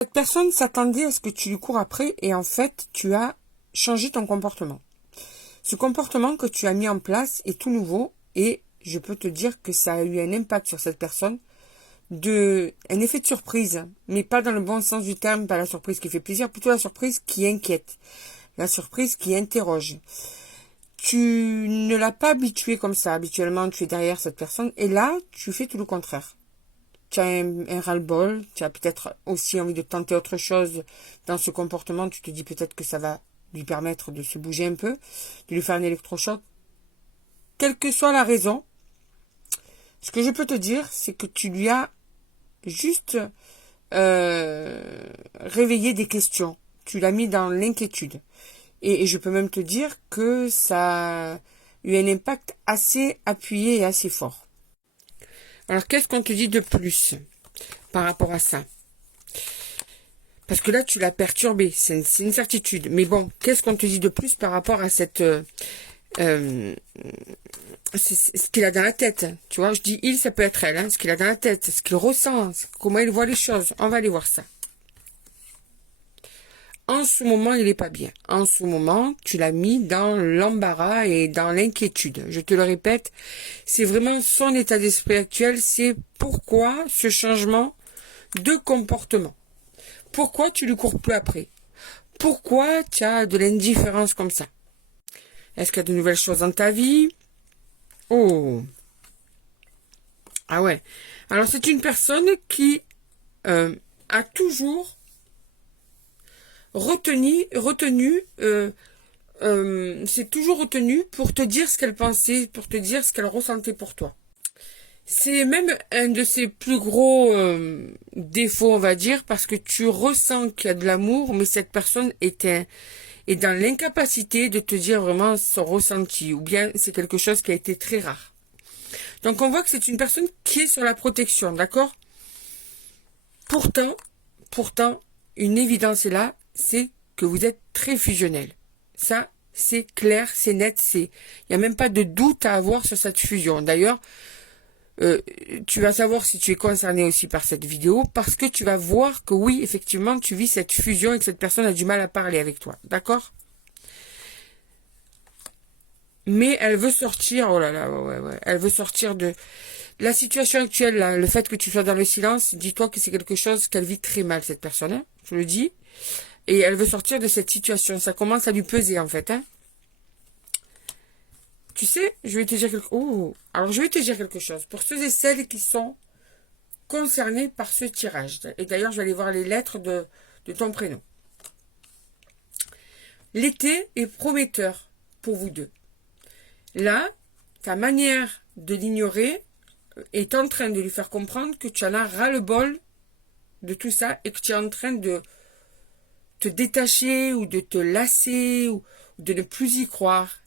Cette personne s'attendait à ce que tu lui cours après et en fait, tu as changé ton comportement. Ce comportement que tu as mis en place est tout nouveau et je peux te dire que ça a eu un impact sur cette personne, un effet de surprise, mais pas dans le bon sens du terme, pas la surprise qui fait plaisir, plutôt la surprise qui inquiète, la surprise qui interroge. Tu ne l'as pas habitué comme ça. Habituellement, tu es derrière cette personne et là, tu fais tout le contraire. Tu as un ras-le-bol, tu as peut-être aussi envie de tenter autre chose dans ce comportement. Tu te dis peut-être que ça va lui permettre de se bouger un peu, de lui faire un électrochoc. Quelle que soit la raison, ce que je peux te dire, c'est que tu lui as juste réveillé des questions. Tu l'as mis dans l'inquiétude. Et je peux même te dire que ça a eu un impact assez appuyé et assez fort. Alors, qu'est-ce qu'on te dit de plus par rapport à ça? Parce que là, tu l'as perturbé, c'est une certitude. Mais bon, qu'est-ce qu'on te dit de plus par rapport à cette... ce qu'il a dans la tête. Tu vois, je dis il, ça peut être elle, hein, ce qu'il a dans la tête, ce qu'il ressent, comment il voit les choses. On va aller voir ça. En ce moment, il n'est pas bien. En ce moment, tu l'as mis dans l'embarras et dans l'inquiétude. Je te le répète, c'est vraiment son état d'esprit actuel. C'est pourquoi ce changement de comportement. Pourquoi tu lui cours plus après? Pourquoi tu as de l'indifférence comme ça? Est-ce qu'il y a de nouvelles choses dans ta vie? Oh, ah ouais. Alors c'est une personne qui a toujours c'est toujours retenu pour te dire ce qu'elle pensait, pour te dire ce qu'elle ressentait pour toi. C'est même un de ses plus gros défauts, on va dire, parce que tu ressens qu'il y a de l'amour, mais cette personne est dans l'incapacité de te dire vraiment son ressenti, ou bien c'est quelque chose qui a été très rare. Donc on voit que c'est une personne qui est sur la protection, d'accord? Pourtant, une évidence est là, c'est que vous êtes très fusionnel. Ça, c'est clair, c'est net, il n'y a même pas de doute à avoir sur cette fusion. D'ailleurs, tu vas savoir si tu es concerné aussi par cette vidéo, parce que tu vas voir que oui, effectivement, tu vis cette fusion et que cette personne a du mal à parler avec toi. D'accord? Mais elle veut sortir, oh là là, ouais, elle veut sortir de la situation actuelle, là, le fait que tu sois dans le silence, dis-toi que c'est quelque chose qu'elle vit très mal, cette personne, hein, je le dis. Et elle veut sortir de cette situation. Ça commence à lui peser, en fait, hein. Tu sais, je vais te dire alors je vais te dire quelque chose. Pour ceux et celles qui sont concernés par ce tirage, et d'ailleurs, je vais aller voir les lettres de ton prénom. L'été est prometteur pour vous deux. Là, ta manière de l'ignorer est en train de lui faire comprendre que tu en as ras-le-bol de tout ça et que tu es en train de te détacher ou de te lasser ou de ne plus y croire.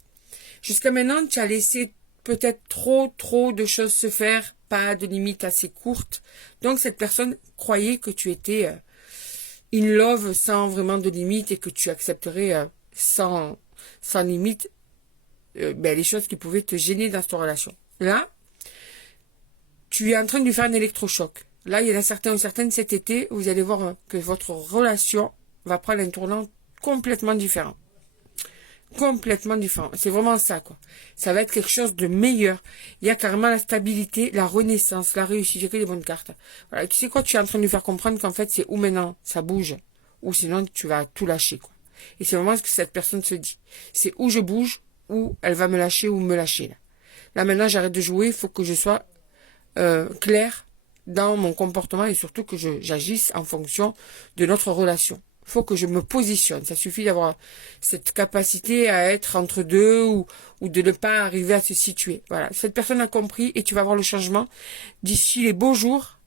Jusqu'à maintenant, tu as laissé peut-être trop de choses se faire, pas de limites assez courtes. Donc cette personne croyait que tu étais in love sans vraiment de limites et que tu accepterais sans limite les choses qui pouvaient te gêner dans cette relation. Là, tu es en train de lui faire un électrochoc. Là, il y en a certains ou certaines cet été, vous allez voir que votre relation va prendre un tournant complètement différent. Complètement différent. C'est vraiment ça, quoi. Ça va être quelque chose de meilleur. Il y a carrément la stabilité, la renaissance, la réussite. J'ai que des bonnes cartes. Voilà. Tu sais quoi, tu es en train de lui faire comprendre qu'en fait, c'est ou maintenant, ça bouge, ou sinon, tu vas tout lâcher, quoi. Et c'est vraiment ce que cette personne se dit. C'est ou je bouge, ou elle va me lâcher, ou me lâcher, là. Là, maintenant, j'arrête de jouer. Il faut que je sois clair dans mon comportement et surtout que j'agisse en fonction de notre relation. Il faut que je me positionne. Ça suffit d'avoir cette capacité à être entre deux ou de ne pas arriver à se situer. Voilà, cette personne a compris et tu vas voir le changement. D'ici les beaux jours,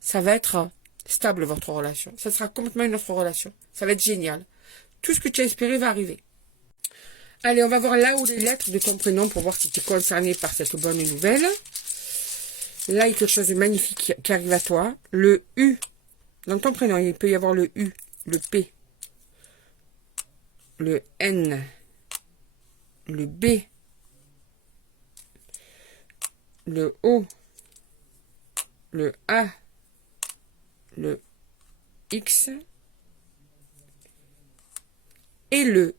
ça va être stable votre relation. Ça sera complètement une autre relation. Ça va être génial. Tout ce que tu as espéré va arriver. Allez, on va voir là où les lettres de ton prénom pour voir si tu es concerné par cette bonne nouvelle. Là, il y a quelque chose de magnifique qui arrive à toi. Le U. Dans ton prénom, il peut y avoir le U, le P, le N, le B, le O, le A, le X et le